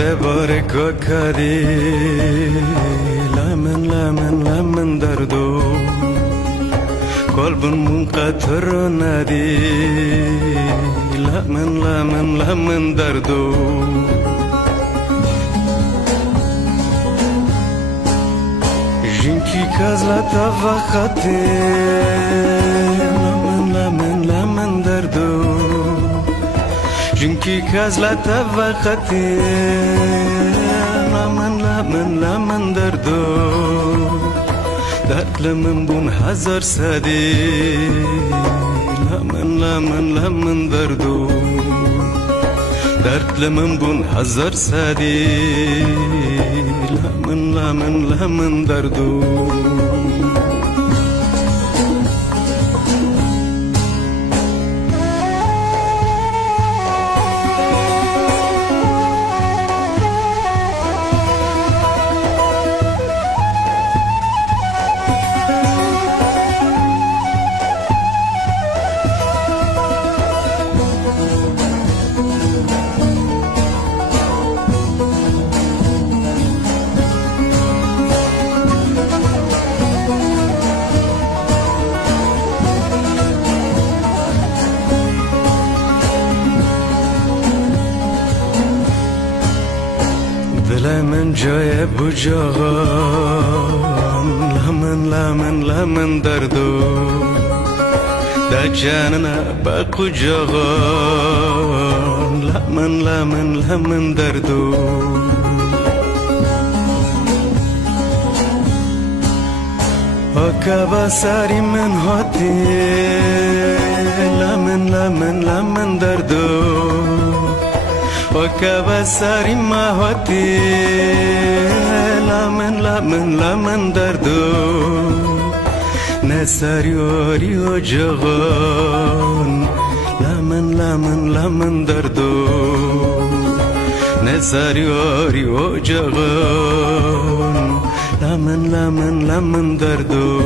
تبارك وكادي لمن دردو قلب منقطر نادي لمن دردو جنكي كازلا تفاخاتي لمن دردو جنكي كازلا تفاخاتي لمن دردو درد لمن بون هزار سادي لمن دردو درد لمن بون هزار سادي لمن دردو من جای بجاغان لمن دردو دا جاننا باقو جاغان لمن دردو وكابا ساري من هاتي لمن دردو وكابا ساري ما هاتي لمن دردو نساريو ريو جغان لمن دردو نساريو ريو جغان لمن دردو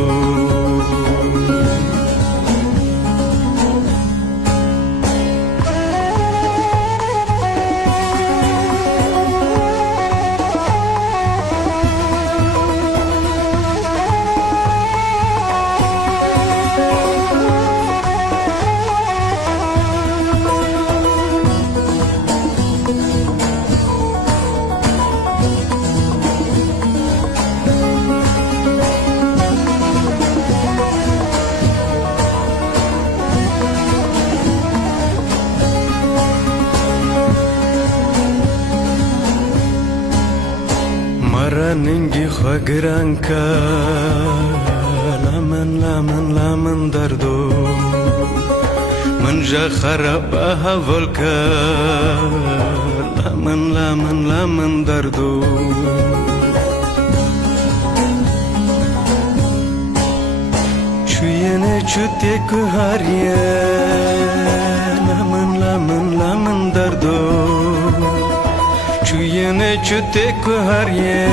ننجي خاقرانكا لمن دردو من جا خرابها فولكا لمن دردو شوينه چوتيكو هاريه لمن دردو چوینه چوته کو هریه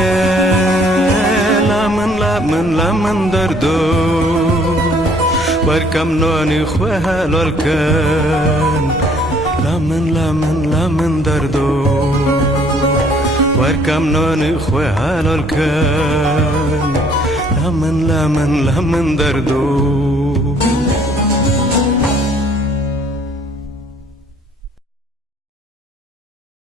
لمن دردو ورکم نانی خو حلال کن لمن دردو ورکم نانی خو حلال کن لمن دردو